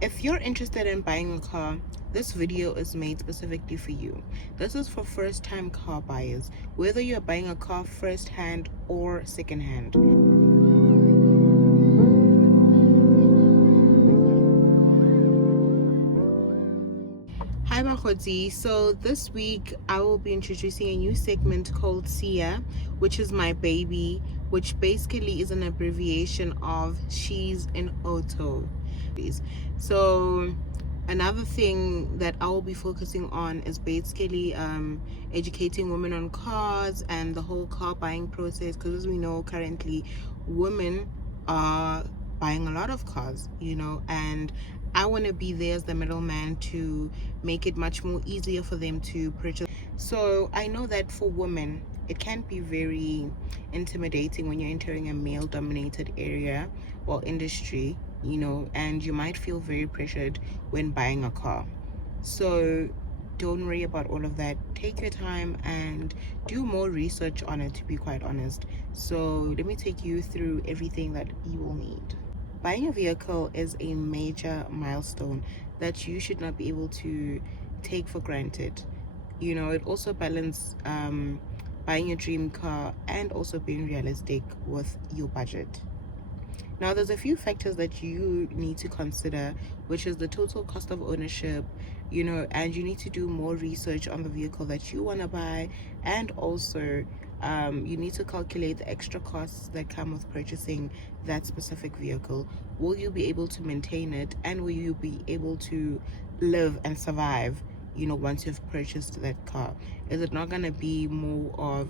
If you're interested in buying a car, this video is made specifically for you. This is for first-time car buyers, whether you're buying a car first-hand or second-hand. Hi Bakgotsi. So this week I will be introducing a new segment called Sia, which is my baby, which basically is an abbreviation of She's in Auto. So another thing that I will be focusing on is basically educating women on cars and the whole car buying process, because as we know currently women are buying a lot of cars, and I want to be there as the middleman to make it much more easier for them to purchase. So I know that for women it can be very intimidating when you're entering a male dominated area or industry, and you might feel very pressured when buying a car. So don't worry about all of that. Take your time and do more research on it, to be quite honest. So let me take you through everything that you will need. Buying a vehicle is a major milestone that you should not be able to take for granted. It also balances buying a dream car and also being realistic with your budget. Now, there's a few factors that you need to consider, which is the total cost of ownership, and you need to do more research on the vehicle that you want to buy, and also you need to calculate the extra costs that come with purchasing that specific vehicle. Will you be able to maintain it, and will you be able to live and survive, once you've purchased that car? Is it not going to be more of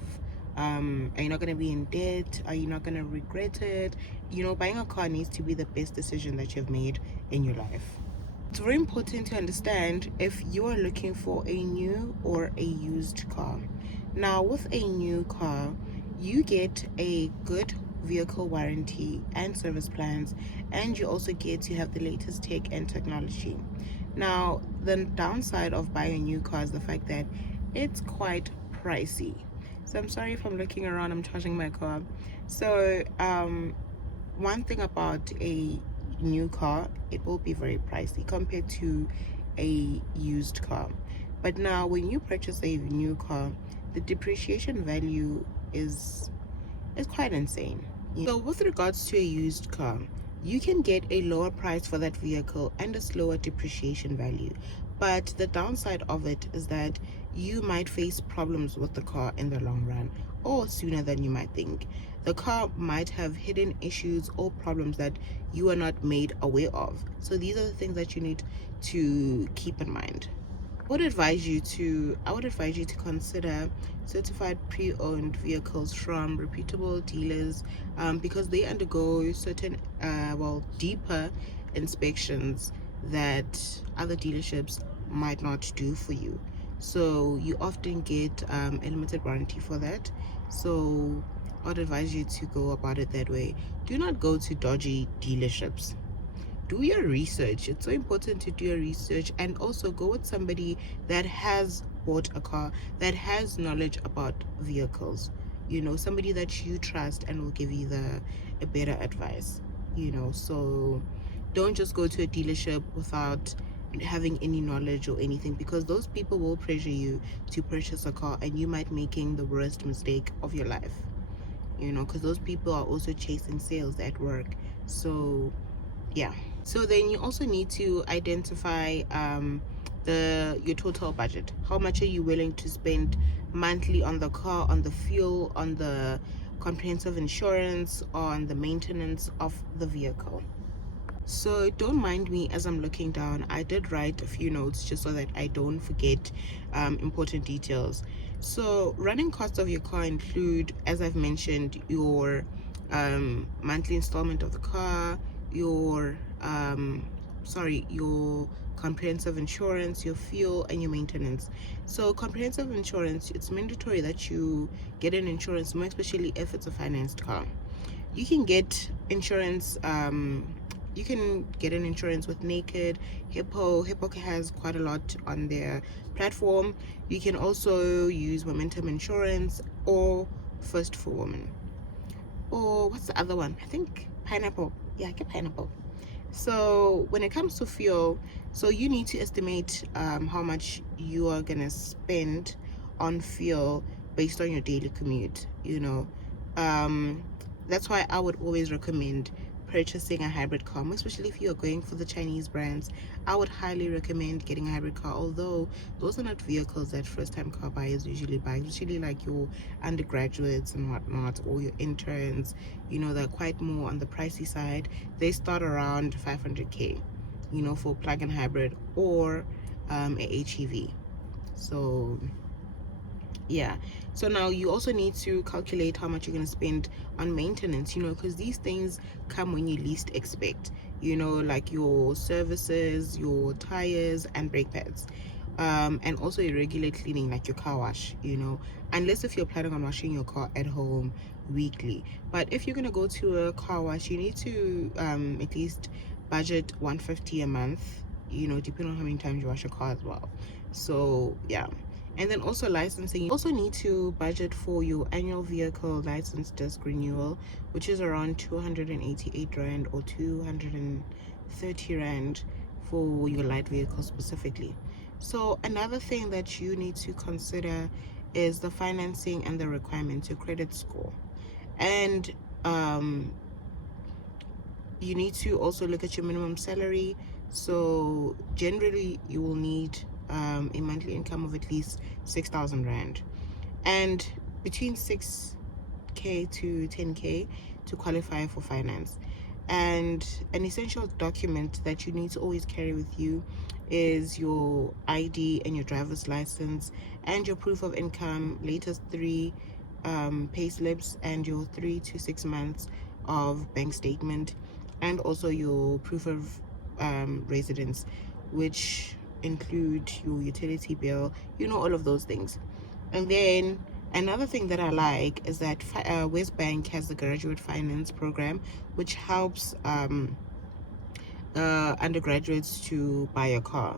are you not going to be in debt? Are you not going to regret it? Buying a car needs to be the best decision that you've made in your life. It's very important to understand if you are looking for a new or a used car. Now, with a new car, you get a good vehicle warranty and service plans, and you also get to have the latest tech and technology. Now, the downside of buying a new car is the fact that it's quite pricey. So I'm sorry if I'm looking around, I'm charging my car. So one thing about a new car, it will be very pricey compared to a used car. But now when you purchase a new car, the depreciation value is quite insane. So with regards to a used car, you can get a lower price for that vehicle and a slower depreciation value. But the downside of it is that you might face problems with the car in the long run, or sooner than you might think. The car might have hidden issues or problems that you are not made aware of. So these are the things that you need to keep in mind. I would advise you to consider certified pre-owned vehicles from reputable dealers, because they undergo certain deeper inspections that other dealerships might not do for you. So you often get a limited warranty for that. So I would advise you to go about it that way. Do not go to dodgy dealerships. Do your research. It's so important to do your research, and also go with somebody that has bought a car, that has knowledge about vehicles, somebody that you trust and will give you a better advice. So don't just go to a dealership without having any knowledge or anything, because those people will pressure you to purchase a car and you might making the worst mistake of your life, because those people are also chasing sales at work. So yeah. So then you also need to identify your total budget. How much are you willing to spend monthly on the car, on the fuel, on the comprehensive insurance, on the maintenance of the vehicle? So don't mind me as I'm looking down. I did write a few notes just so that I don't forget important details. So running costs of your car include, as I've mentioned, your monthly installment of the car, your your comprehensive insurance, your fuel, and your maintenance. So comprehensive insurance, it's mandatory that you get an insurance, more especially if it's a financed car. You can get insurance an insurance with Naked. Hippo has quite a lot on their platform. You can also use Momentum Insurance or First for Women. Or what's the other one? I think Pineapple. Yeah, get Pineapple. So when it comes to fuel, so you need to estimate how much you are gonna spend on fuel based on your daily commute. Um, that's why I would always recommend purchasing a hybrid car, especially if you're going for the Chinese brands. I would highly recommend getting a hybrid car, although those are not vehicles that first-time car buyers usually buy, usually like your undergraduates and whatnot, or your interns. They're quite more on the pricey side. They start around 500k, for plug-in hybrid or a HEV. So yeah, so now you also need to calculate how much you're going to spend on maintenance, because these things come when you least expect, like your services, your tires and brake pads, and also your regular cleaning, like your car wash, unless if you're planning on washing your car at home weekly. But if you're going to go to a car wash, you need to at least budget 150 a month, depending on how many times you wash your car as well. So yeah. And then also licensing, you also need to budget for your annual vehicle license disc renewal, which is around 288 rand or 230 rand for your light vehicle specifically. So another thing that you need to consider is the financing and the requirements, your credit score. And you need to also look at your minimum salary. So generally you will need a monthly income of at least 6,000 rand, and between 6k to 10k to qualify for finance. And an essential document that you need to always carry with you is your ID and your driver's license and your proof of income, latest three pay slips, and your 3 to 6 months of bank statement, and also your proof of residence, which include your utility bill, all of those things. And then another thing that I like is that West Bank has the graduate finance program, which helps undergraduates to buy a car.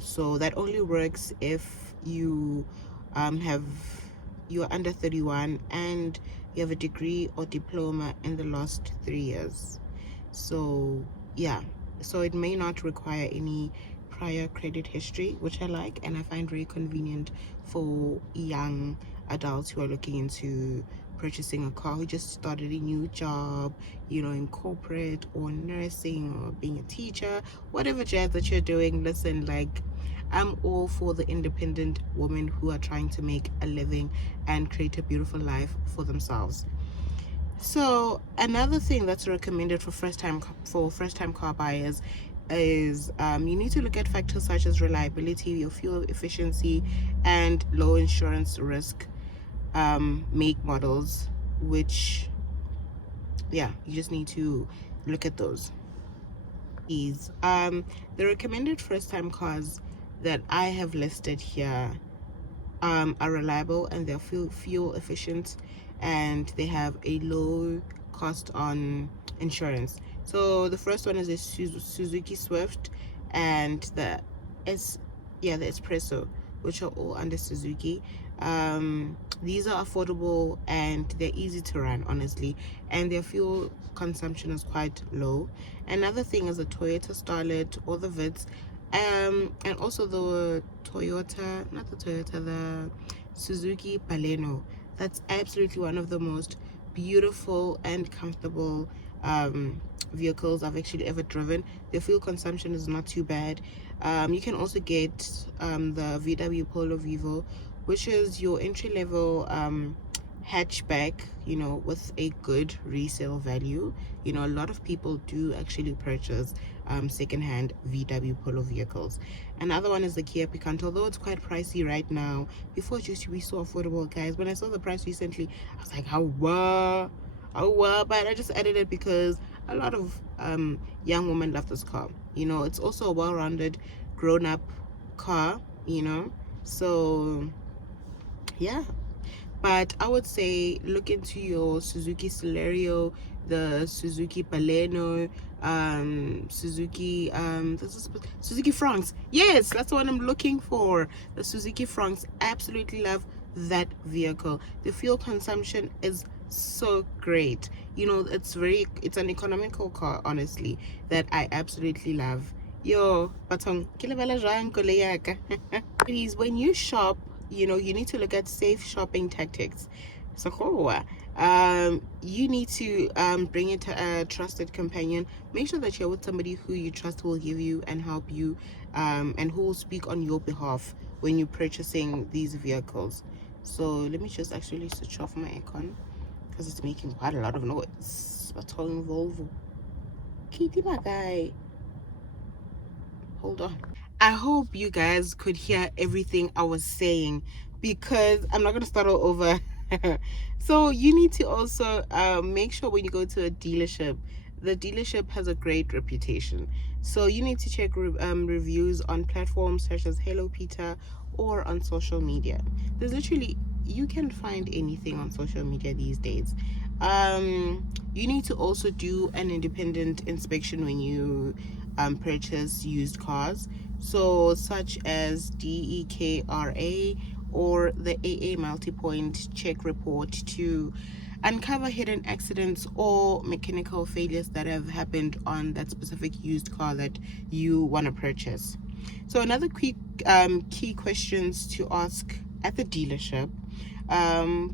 So that only works if have you're under 31 and you have a degree or diploma in the last 3 years. So yeah, so it may not require any prior credit history, which I like and I find very convenient for young adults who are looking into purchasing a car, who just started a new job, in corporate or nursing or being a teacher, whatever jazz that you're doing. Listen, like, I'm all for the independent women who are trying to make a living and create a beautiful life for themselves. So another thing that's recommended for first time car buyers is you need to look at factors such as reliability, your fuel efficiency, and low insurance risk, make models, which yeah, you just need to look at those. The recommended first time cars that I have listed here are reliable, and they're fuel efficient, and they have a low cost on insurance. So the first one is a Suzuki Swift, and the Espresso, which are all under Suzuki. These are affordable and they're easy to run, honestly, and their fuel consumption is quite low. Another thing is the Toyota Starlet or the Vitz, and also the the Suzuki Baleno. That's absolutely one of the most beautiful and comfortable vehicles I've actually ever driven. The fuel consumption is not too bad. You can also get the VW Polo Vivo, which is your entry level hatchback, with a good resale value. A lot of people do actually purchase secondhand VW Polo vehicles. Another one is the Kia Picanto, although it's quite pricey right now. Before, it used to be so affordable, guys. When I saw the price recently, I was like, how, but I just added it because a lot of young women love this car. It's also a well-rounded, grown-up car, so yeah. But I would say look into your Suzuki Celerio, the Suzuki Baleno, Suzuki France. Yes, that's the one I'm looking for. The Suzuki France. Absolutely love that vehicle. The fuel consumption is so great. It's an economical car, honestly, that I absolutely love. Yo, batong, ke lebala jwang koloi ya ka? Ladies, when you shop, you need to look at safe shopping tactics. So, you need to bring it to a trusted companion. Make sure that you're with somebody who you trust, who will give you and help you, and who will speak on your behalf when you're purchasing these vehicles. So, let me just actually switch off my aircon because it's making quite a lot of noise. Baton Volvo. Kitty, my guy. Hold on. I hope you guys could hear everything I was saying because I'm not going to start all over. So you need to also make sure when you go to a dealership, the dealership has a great reputation. So you need to check reviews on platforms such as Hello Peter or on social media. There's literally, you can find anything on social media these days. You need to also do an independent inspection when you purchase used cars, so such as DEKRA or the AA multi-point check report to uncover hidden accidents or mechanical failures that have happened on that specific used car that you want to purchase. So another quick key questions to ask at the dealership.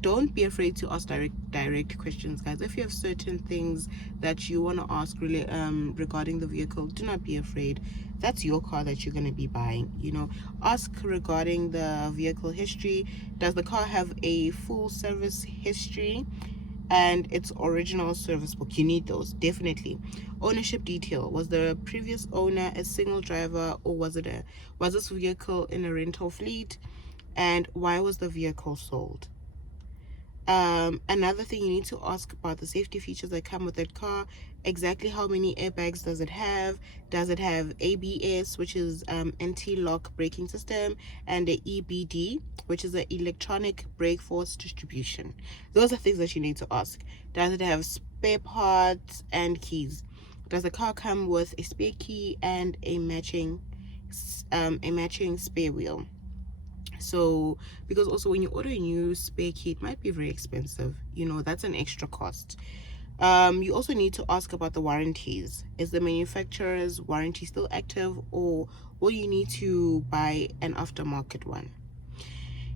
Don't be afraid to ask direct questions, guys. If you have certain things that you want to ask really regarding the vehicle, do not be afraid. That's your car that you're going to be buying. Ask regarding the vehicle history. Does the car have a full service history and its original service book? You need those, definitely. Ownership detail: was the previous owner a single driver, or was this vehicle in a rental fleet, and why was the vehicle sold? Another thing, you need to ask about the safety features that come with that car. Exactly how many airbags does it have? Does it have ABS, which is anti-lock braking system, and the EBD, which is the electronic brake force distribution? Those are things that you need to ask. Does it have spare parts and keys? Does the car come with a spare key and a matching spare wheel? So, because also when you order a new spare key, it might be very expensive. That's an extra cost. You also need to ask about the warranties. Is the manufacturer's warranty still active, or will you need to buy an aftermarket one?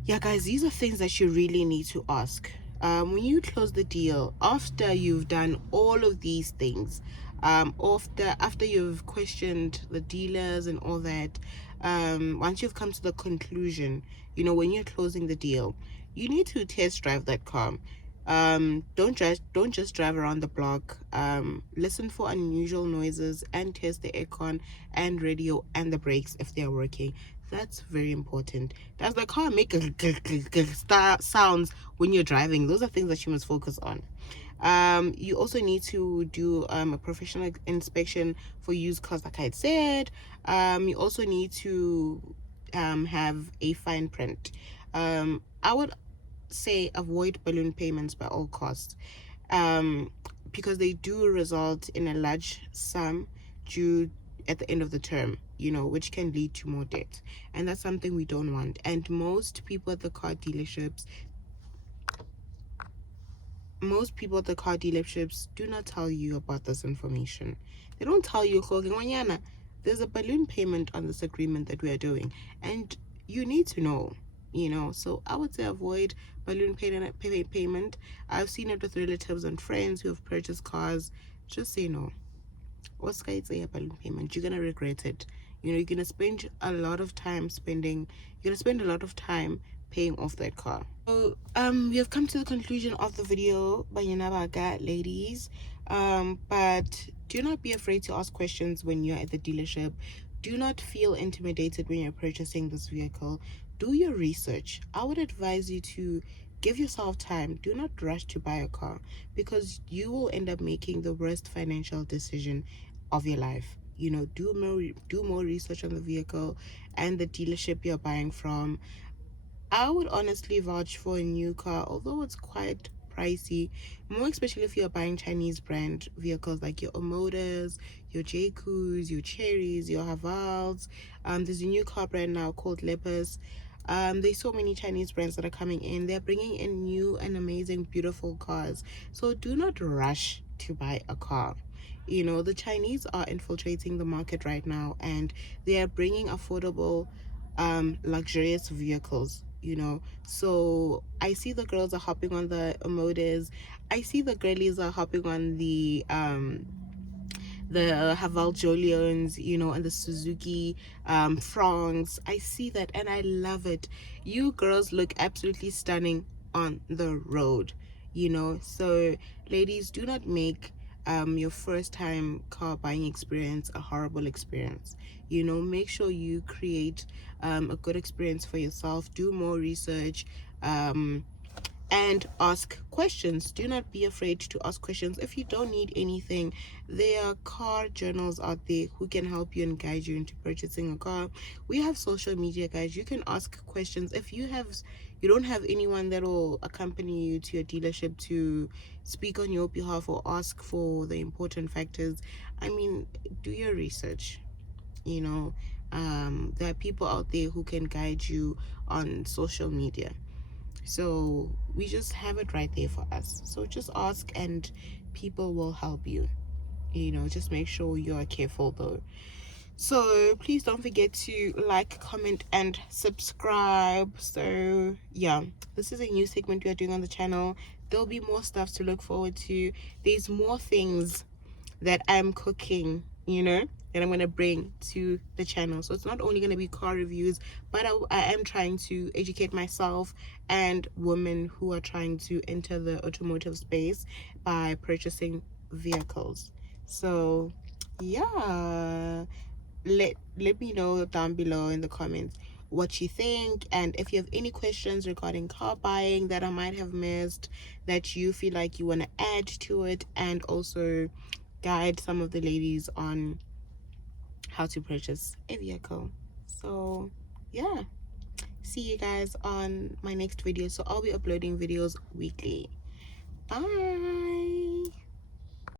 Yeah, guys, these are things that you really need to ask. When you close the deal, after you've done all of these things, after you've questioned the dealers and all that, once you've come to the conclusion, when you're closing the deal, you need to test drive that car. Don't just drive around the block. Listen for unusual noises and test the aircon and radio and the brakes if they are working. That's very important. Does the car make sounds when you're driving? Those are things that you must focus on. You also need to do a professional inspection for used cars, like I said. You also need to have a fine print. I would say avoid balloon payments by all costs, um, because they do result in a large sum due at the end of the term, which can lead to more debt. And that's something we don't want. And most people at the car dealerships do not tell you about this information. They don't tell you, there's a balloon payment on this agreement that we are doing, and you need to know. So I would say avoid payment. I've seen it with relatives and friends who have purchased cars. Just say no. Oscar, it's a balloon payment. You're gonna regret it. You're gonna spend a lot of time paying off that car. So we have come to the conclusion of the video, Banyanabaga ladies. But do not be afraid to ask questions when you're at the dealership. Do not feel intimidated when you're purchasing this vehicle. Do your research. I would advise you to give yourself time. Do not rush to buy a car, because you will end up making the worst financial decision of your life. Do more research on the vehicle and the dealership you're buying from. I would honestly vouch for a new car, although it's quite pricey, more especially if you're buying Chinese brand vehicles like your Omodas, your JQs, your Cherries, your Havals. There's a new car brand now called Lepus. There's so many Chinese brands that are coming in. They're bringing in new and amazing, beautiful cars. So do not rush to buy a car. You know, the Chinese are infiltrating the market right now, and they are bringing affordable, luxurious vehicles. You know, so I see the girls are hopping on the Omodas. I see the girlies are hopping on the Haval Jolions, you know, and the Suzuki Frongs. I see that and I love it. You girls look absolutely stunning on the road, you know. So, ladies, do not make your first time car buying experience a horrible experience. You know, make sure you create a good experience for yourself. Do more research. And ask questions. Do not be afraid to ask questions. If you don't need anything, there are car journals out there who can help you and guide you into purchasing a car. We have social media guys. You can ask questions. If you don't have anyone that will accompany you to your dealership to speak on your behalf or ask for the important factors, I mean, do your research. You know, there are people out there who can guide you on social media. So we just have it right there for us. So just ask and people will help you. You know, just make sure you are careful though. So please don't forget to like, comment, and subscribe. So yeah, this is a new segment we are doing on the channel. There'll be more stuff to look forward to. There's more things that I'm cooking, you know, that I'm going to bring to the channel. So it's not only going to be car reviews, but I am trying to educate myself and women who are trying to enter the automotive space by purchasing vehicles. So yeah, let me know down below in the comments what you think, and if you have any questions regarding car buying that I might have missed, that you feel like you want to add to it, and also guide some of the ladies on how to purchase a vehicle. So yeah, see you guys on my next video. So I'll be uploading videos weekly. Bye.